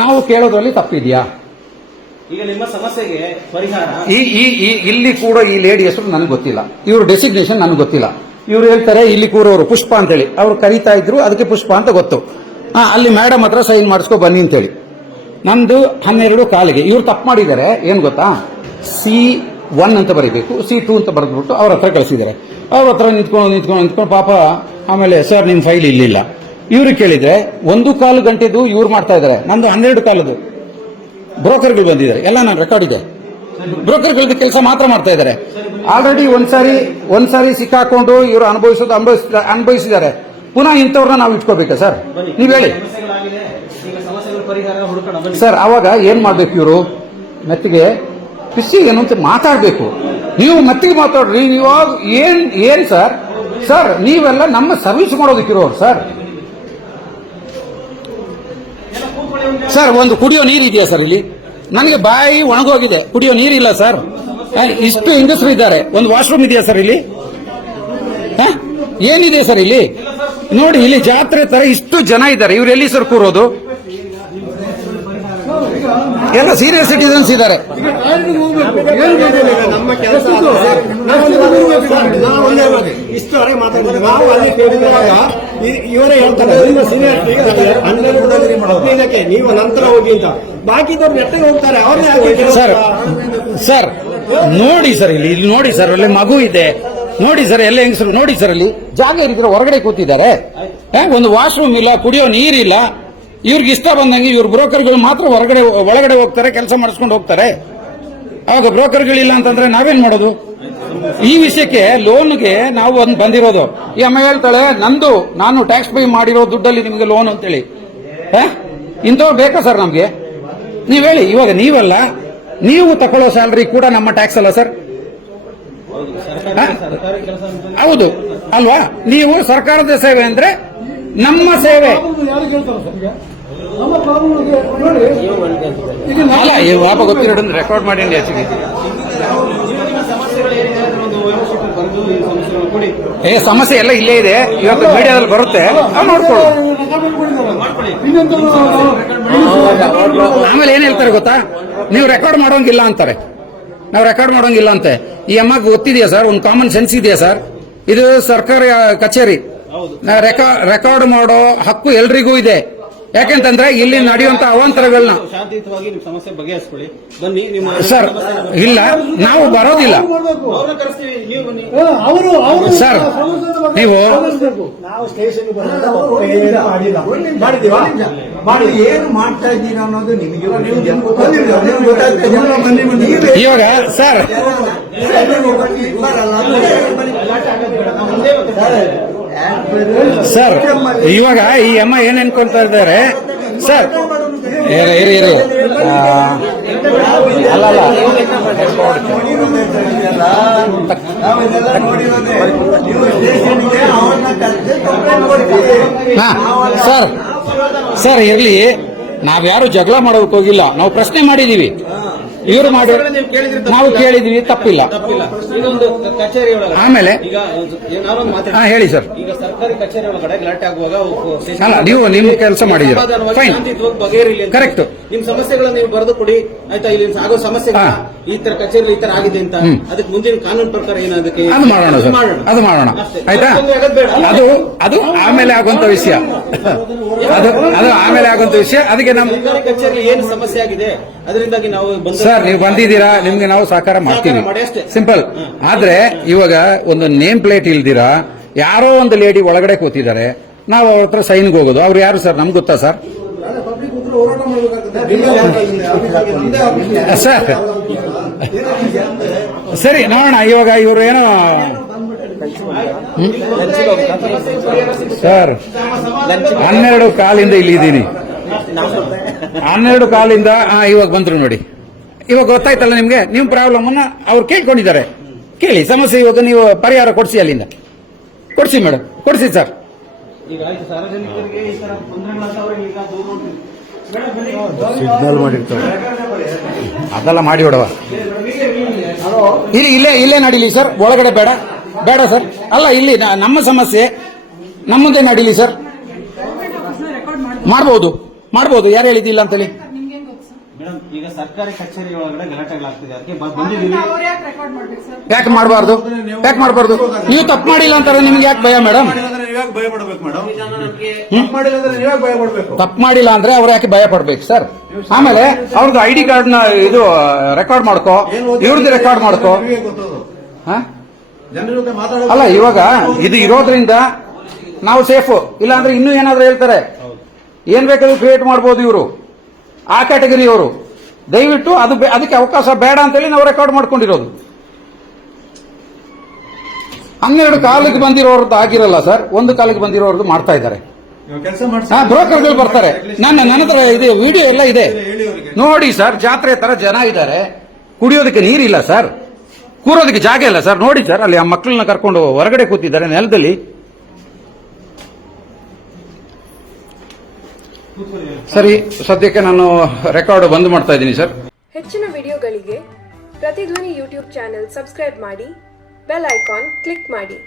ನಾವು ಕೇಳೋದ್ರಲ್ಲಿ ತಪ್ಪಿದ್ಯಾ? ಈಗ ನಿಮ್ಮ ಸಮಸ್ಯೆಗೆ ಪರಿಹಾರ ಇಲ್ಲಿ ಕೂಡ ಈ ಲೇಡಿ ಹೆಸರು ನನಗೆ ಗೊತ್ತಿಲ್ಲ, ಇವ್ರ ಡೆಸಿಗ್ನೇಷನ್ ನನಗೆ ಗೊತ್ತಿಲ್ಲ. ಇವ್ರು ಹೇಳ್ತಾರೆ ಇಲ್ಲಿ ಕೂರೋರು ಪುಷ್ಪ ಅಂತ ಹೇಳಿ, ಅವ್ರು ಕರೀತಾ ಇದ್ರು, ಅದಕ್ಕೆ ಪುಷ್ಪ ಅಂತ ಗೊತ್ತು. ಅಲ್ಲಿ ಮೇಡಮ್ ಹತ್ರ ಸೈನ್ ಮಾಡಿಸ್ಕೊ ಬನ್ನಿ ಅಂತ ಹೇಳಿ. ನಂದು 12 ಕಾಲಿಗೆ ಇವ್ರು ತಪ್ಪು ಮಾಡಿದ್ದಾರೆ. ಏನ್ ಗೊತ್ತಾ, C1 ಅಂತ ಬರೀಬೇಕು, C2 ಅಂತ ಬರೆದ್ಬಿಟ್ಟು ಅವ್ರ ಹತ್ರ ಕಳಿಸಿದ್ದಾರೆ. ಅವ್ರ ಹತ್ರ ನಿಂತ್ಕೊಂಡು ಪಾಪ ಆಮೇಲೆ ಸರ್ ನಿಮ್ ಫೈಲ್ ಇಲ್ಲಿಲ್ಲ. ಇವ್ರು ಕೇಳಿದ್ರೆ 1 ಗಂಟೆದು ಇವ್ರು ಮಾಡ್ತಾ ಇದ್ದಾರೆ, ನಂದು 12 ಕಾಲದು. ಬ್ರೋಕರ್ಗಳು ಬಂದಿದ್ದಾರೆ, ಎಲ್ಲ ನಾನು ರೆಕಾರ್ಡ್ ಇದೆ. ಬ್ರೋಕರ್ಗಳದ್ದು ಕೆಲಸ ಮಾತ್ರ ಮಾಡ್ತಾ ಇದ್ದಾರೆ. ಆಲ್ರೆಡಿ ಒಂದ್ಸಾರಿ ಸಿಕ್ಕಾಕೊಂಡು ಇವರು ಅನುಭವಿಸಿದ್ದಾರೆ. ಪುನಃ ಇಂಥವ್ರನ್ನ ನಾವು ಇಟ್ಕೋಬೇಕಾ ಸರ್? ನೀವ್ ಹೇಳಿ ಸರ್. ಅವಾಗ ಏನ್ ಮಾಡ್ಬೇಕು? ಇವರು ಮೆತ್ತಿಗೆ ಪಿಸಿ ಏನು ಅಂತ ಮಾತಾಡ್ಬೇಕು. ನೀವು ಮೆತ್ತಿಗೆ ಮಾತಾಡ್ರಿ. ಇವಾಗ ಏನ್ ಸರ್ ನೀವೆಲ್ಲ ನಮ್ಮ ಸರ್ವಿಸ್ ಮಾಡೋದಕ್ಕಿರೋರು ಸರ್. ಒಂದು ಕುಡಿಯೋ ನೀರು ಇದೆಯಾ ಸರ್ ಇಲ್ಲಿ? ನನಗೆ ಬಾಯಿ ಒಣಗೋಗಿದೆ, ಕುಡಿಯೋ ನೀರಿಲ್ಲ ಸರ್. ಇಷ್ಟು ಹೆಂಗಸರು ಇದ್ದಾರೆ, ಒಂದು ವಾಶ್ರೂಮ್ ಇದೆಯಾ ಸರ್ ಇಲ್ಲಿ? ಏನಿದೆ ಸರ್ ಇಲ್ಲಿ? ನೋಡಿ, ಇಲ್ಲಿ ಜಾತ್ರೆ ತರ ಇಷ್ಟು ಜನ ಇದ್ದಾರೆ. ಇವ್ರು ಎಲ್ಲಿ ಸರ್ ಕೂರೋದು? ಎಲ್ಲ ಸೀನಿಯರ್ ಸಿಟಿಸನ್ಸ್ ಇದ್ದಾರೆ. ನಮ್ಮ ಕೆಲಸ ಇಷ್ಟವರೆಗೆ ಮಾತಾಡಿದ್ರೆ ನಾವು ಅಲ್ಲಿ ಕೇಳಿದಾಗ ಇವರೇ ಹೇಳ್ತಾರೆ ನಿಮ್ಮ ಸೀನಿಯಾರಿಟಿ 15ಕ್ಕೆ ನೀವು ನಂತರ ಹೋಗಿ ಅಂತ. ಬಾಕಿದವ್ರು ನೆಟ್ಟಿಗೆ ಹೋಗ್ತಾರೆ, ಅವ್ರನ್ನೇ ಸರ್ ನೋಡಿ ಸರ್, ಇಲ್ಲಿ ನೋಡಿ ಸರ್, ಅಲ್ಲಿ ಮಗು ಇದೆ, ನೋಡಿ ಸರ್ ಎಲ್ಲ ಹೆಂಗಸರು ನೋಡಿ ಸರ್ ಅಲ್ಲಿ ಜಾಗ ಇರಿದ್ರೆ ಹೊರಗಡೆ ಕೂತಿದ್ದಾರೆ. ಒಂದು ವಾಶ್ರೂಮ್ ಇಲ್ಲ, ಕುಡಿಯೋ ನೀರಿಲ್ಲ. ಇವ್ರಿಗೆ ಇಷ್ಟ ಬಂದಂಗೆ ಇವ್ರ ಬ್ರೋಕರ್ಗಳು ಮಾತ್ರ ಒಳಗಡೆ ಹೋಗ್ತಾರೆ, ಕೆಲಸ ಮಾಡಿಸ್ಕೊಂಡು ಹೋಗ್ತಾರೆ. ಆವಾಗ ಬ್ರೋಕರ್ಗಳಿಲ್ಲ ಅಂತಂದ್ರೆ ನಾವೇನ್ ಮಾಡೋದು? ಈ ವಿಷಯಕ್ಕೆ ಲೋನ್ಗೆ ನಾವು ಒಂದು ಬಂದಿರೋದು. ಈ ಅಮ್ಮ ಹೇಳ್ತಾಳೆ ನಾನು ಟ್ಯಾಕ್ಸ್ ಪೇ ಮಾಡಿರೋ ದುಡ್ಡಲ್ಲಿ ನಿಮಗೆ ಲೋನ್ ಅಂತೇಳಿ. ಇಂಥವ್ರು ಬೇಕಾ ಸರ್ ನಮ್ಗೆ? ನೀವ್ ಹೇಳಿ. ಇವಾಗ ನೀವಲ್ಲ, ನೀವು ತಗೊಳ್ಳೋ ಸ್ಯಾಲರಿ ಕೂಡ ನಮ್ಮ ಟ್ಯಾಕ್ಸ್ ಅಲ್ಲ ಸರ್? ಹೌದು ಅಲ್ವಾ? ನೀವು ಸರ್ಕಾರದ ಸೇವೆ ಅಂದ್ರೆ ನಮ್ಮ ಸೇವೆ ಯಾರು ಕೇಳ್ತಾರೆ ಸರ್? ಈಗ ನಮ್ಮ ಪ್ರಾಬ್ಲಮ್ ನೋಡಿ, ಇದು ಅಲ್ಲ. ವಾಪ ಗೊತ್ತಿರೋ ರೆಕಾರ್ಡ್ ಮಾಡಿ ಹೆಚ್ಚಿಗೆ ಸಮಸ್ಯೆ ಎಲ್ಲ ಇಲ್ಲೇ ಇದೆ. ಇವತ್ತು ಮೀಡಿಯಾದಲ್ಲಿ ಬರುತ್ತೆ, ನೋಡ್ಕೊಳ್ಳಿ. ಆಮೇಲೆ ಏನ್ ಹೇಳ್ತಾರೆ ಗೊತ್ತಾ? ನೀವು ರೆಕಾರ್ಡ್ ಮಾಡೋಂಗಿಲ್ಲ ಅಂತಾರೆ. ನಾವು ರೆಕಾರ್ಡ್ ಮಾಡೋಂಗಿಲ್ಲ ಅಂತೆ. ಈ ಅಮ್ಮಗೆ ಗೊತ್ತಿದೆಯಾ ಸರ್? ಒಂದು ಕಾಮನ್ ಸೆನ್ಸ್ ಇದೆಯಾ ಸರ್? ಇದು ಸರ್ಕಾರಿ ಕಚೇರಿ. ರೆಕಾರ್ಡ್ ಮಾಡೋ ಹಕ್ಕು ಎಲ್ರಿಗೂ ಇದೆ. ಯಾಕೆಂತಂದ್ರೆ ಇಲ್ಲಿ ನಡೆಯುವಂತ ಅವಾಂತರಗಳನ್ನ ಶಾಂತಿಯುತವಾಗಿ ನಿಮ್ಮ ಸಮಸ್ಯೆ ಬಗೆಹರಿಸ್ಕೊಳ್ಳಿ. ಬನ್ನಿ ನಿಮ್ಮ ಸರ್. ಇಲ್ಲ, ನಾವು ಬರೋದಿಲ್ಲ ಅವ್ರನ್ನ ಕರೆಸ್ತೀವಿ. ನೀವು ಅವರು ಸರ್. ನೀವು ನಾವು ಸ್ಟೇಷನ್ಗೆ ಮಾಡಿದೀವಾ? ಏನು ಮಾಡ್ತಾ ಇದ್ದೀರಾ ಅನ್ನೋದು ನಿಮಗೆ ಇವಾಗ ಸರ್ ಸರ್ ಇವಾಗ ಈ ಅಮ್ಮ ಏನ್ ಅನ್ಕೊಂತಾ ಇದ್ದಾರೆ ಸರ್? ಇರಿ ಅಲ್ಲ ಸರ್ ಇರ್ಲಿ. ನಾವ್ಯಾರು ಜಗಳ ಮಾಡೋದಕ್ಕೆ ಹೋಗಿಲ್ಲ. ನಾವು ಪ್ರಶ್ನೆ ಮಾಡಿದೀವಿ. ಇವರು ಮಾಡಿ ನಾವು ಕೇಳಿದೀವಿ, ತಪ್ಪಿಲ್ಲ. ಈಗ ಒಂದು ಕಚೇರಿ ಒಳಗಡೆ ಆಮೇಲೆ ಈಗ ನಾವೊಂದು ಮಾತಾಡ್ತೀವಿ. ಹೇಳಿ ಸರ್. ಈಗ ಸರ್ಕಾರಿ ಕಚೇರಿ ಒಳಗಡೆ ಗಲಾಟೆ ಆಗುವಾಗ ಅಲ್ಲ, ನೀವು ನಿಮ್ಮ ಕೆಲಸ ಮಾಡಿದ್ದೀರಾ, ಫೈನ್, ಶಾಂತಿಯುತವಾಗಿ ಬಗೆಹರಿಲಿ ಅಂತ ಕರೆಕ್ಟ್. ನಿಮ್ ಸಮಸ್ಯೆಗಳನ್ನ ನೀವು ಬರೆದು ಕೊಡಿ, ಆಯ್ತಾ? ಇಲ್ಲಿ ಆಗೋ ಸಮಸ್ಯೆ ಈ ತರ ಕಚೇರಿ ಈ ತರ ಆಗಿದೆ ಅಂತ, ಅದಕ್ಕೆ ಮುಂದಿನ ಕಾನೂನು ಪ್ರಕಾರ ಏನದಕ್ಕೆ ಅದು ಮಾಡೋಣ ಸರ್, ಅದು ಮಾಡೋಣ, ಆಯ್ತಾ? ಅದು ಆಮೇಲೆ ಆಗುವಂತ ವಿಷಯ, ಅದು ಆಮೇಲೆ ಆಗುವಂತ ವಿಷಯ. ಅದಕ್ಕೆ ನಮ್ಮ ಸರ್ಕಾರಿ ಕಚೇರಿ ಏನು ಸಮಸ್ಯೆ ಆಗಿದೆ ಅದರಿಂದಾಗಿ ನಾವು ಸರ್, ನೀವು ಬಂದಿದ್ದೀರಾ, ನಿಮ್ಗೆ ನಾವು ಸಹಕಾರ ಮಾಡ್ತೀವಿ, ಸಿಂಪಲ್. ಆದ್ರೆ ಇವಾಗ ಒಂದು ನೇಮ್ ಪ್ಲೇಟ್ ಇಲ್ದಿರಾ ಯಾರೋ ಒಂದು ಲೇಡಿ ಒಳಗಡೆ ಕೂತಿದ್ದಾರೆ, ನಾವು ಅವ್ರ ಹತ್ರ ಸೈನ್ಗೆ ಹೋಗೋದು. ಅವ್ರು ಯಾರು ಸರ್? ನಮ್ಗೆ ಗೊತ್ತಾ ಸರ್? ಸರ್ ಸರಿ, ನೋಡೋಣ. ಇವಾಗ ಇವರು ಏನೋ ಸರ್ 12 ಕಾಲಿಂದ ಇಲ್ಲಿ ಇದ್ದೀನಿ, 12 ಕಾಲಿಂದ ಇವಾಗ ಬಂದ್ರು ನೋಡಿ. ಇವಾಗ ಗೊತ್ತಾಯ್ತಲ್ಲ ನಿಮ್ಗೆ, ನಿಮ್ ಪ್ರಾಬ್ಲಮ್ ಅನ್ನ ಅವ್ರು ಕೇಳ್ಕೊಂಡಿದ್ದಾರೆ. ಕೇಳಿ ಸಮಸ್ಯೆ, ಇವಾಗ ನೀವು ಪರಿಹಾರ ಕೊಡ್ಸಿ, ಅಲ್ಲಿಂದ ಕೊಡ್ಸಿ ಮೇಡಮ್, ಕೊಡ್ಸಿ ಸರ್. ಈಗ ಸಾರ್ವಜನಿಕರಿಗೆ ಈ ತರ ತೊಂದರೆಗಳಾದವರು ಈಗ ಸಿಗ್ನಲ್ ಮಾಡಿರ್ತಾರೆ, ಅದೆಲ್ಲ ಮಾಡಿ ಹೊಡವ. ಇಲ್ಲೇ ನಡೀಲಿ ಸರ್, ಒಳಗಡೆ ಬೇಡ ಸರ್. ಅಲ್ಲ, ಇಲ್ಲಿ ನಮ್ಮ ಸಮಸ್ಯೆ ನಮ್ಮದೇ ನಡೀಲಿ ಸರ್. ಮಾಡ್ಬೋದು, ಯಾರು ಹೇಳಿದ್ದಿಲ್ಲ ಅಂತೇಳಿ. ಮೇಡಮ್, ಈಗ ಸರ್ಕಾರಿ ಕಚೇರಿ ಒಳಗಡೆ ಗಲಾಟೆಗಳಾಗ್ತಿದೆ, ಅದಕ್ಕೆ ಬಂದಿದ್ದೀವಿ. ಯಾಕೆ ಮಾಡಬಾರ್ದು? ನೀವು ತಪ್ಪು ಮಾಡಿಲ್ಲ ಅಂತಾರೆ, ನಿಮ್ಗೆ ಯಾಕೆ ಭಯ ಮೇಡಮ್? ಭಯ ಪಡ್ಬೇಕು ಮೇಡಮ್? ತಪ್ಪು ಮಾಡಿಲ್ಲ ಅಂದ್ರೆ ಅವ್ರು ಯಾಕೆ ಭಯ ಪಡ್ಬೇಕು ಸರ್? ಆಮೇಲೆ ಅವ್ರದ್ದು ID ಕಾರ್ಡ್ ನ ಇದು ರೆಕಾರ್ಡ್ ಮಾಡ್ಕೋ, ಇವ್ರದ್ದು ರೆಕಾರ್ಡ್ ಮಾಡ್ಕೋ. ಅಲ್ಲ, ಇವಾಗ ಇದು ಇರೋದ್ರಿಂದ ನಾವು ಸೇಫ್. ಇಲ್ಲ ಅಂದ್ರೆ ಇನ್ನೂ ಏನಾದ್ರೂ ಹೇಳ್ತಾರೆ, ಏನ್ ಬೇಕಾದ್ರೂ ಕ್ರಿಯೇಟ್ ಮಾಡ್ಬೋದು ಇವರು, ಆ ಕ್ಯಾಟಗರಿ ಅವರು. ದಯವಿಟ್ಟು ಅದಕ್ಕೆ ಅವಕಾಶ ಬೇಡ ಅಂತೇಳಿ ನಾವು ರೆಕಾರ್ಡ್ ಮಾಡ್ಕೊಂಡಿರೋದು. 12 ಕಾಲಿಗೆ ಬಂದಿರೋರ್ದು ಆಗಿರಲ್ಲ ಸರ್, 1 ಕಾಲಿಗೆ ಬಂದಿರೋರ್ದು ಮಾಡ್ತಾ ಇದ್ದಾರೆ. ಬ್ರೋಕರ್ಗಳು ಬರ್ತಾರೆ. ನನ್ನ ಹತ್ರ ಇದೆ, ವಿಡಿಯೋ ಎಲ್ಲ ಇದೆ ನೋಡಿ ಸರ್. ಜಾತ್ರೆ ತರ ಜನ ಇದ್ದಾರೆ, ಕುಡಿಯೋದಕ್ಕೆ ನೀರಿಲ್ಲ ಸರ್, ಕೂರೋದಕ್ಕೆ ಜಾಗ ಇಲ್ಲ ಸರ್. ನೋಡಿ ಸರ್, ಅಲ್ಲಿ ಆ ಮಕ್ಕಳನ್ನ ಕರ್ಕೊಂಡು ಹೊರಗಡೆ ಕೂತಿದ್ದಾರೆ ನೆಲದಲ್ಲಿ. ಸರಿ, ಸದ್ಯಕ್ಕೆ ನಾನು ರೆಕಾರ್ಡ್ ಬಂದ್ ಮಾಡ್ತಾ ಇದ್ದೀನಿ ಸರ್. ಹೆಚ್ಚಿನ ವಿಡಿಯೋಗಳಿಗೆ ಪ್ರತಿಧ್ವನಿ ಯೂಟ್ಯೂಬ್ ಚಾನೆಲ್ ಸಬ್ಸ್ಕ್ರೈಬ್ ಮಾಡಿ, ಬೆಲ್ ಐಕಾನ್ ಕ್ಲಿಕ್ ಮಾಡಿ.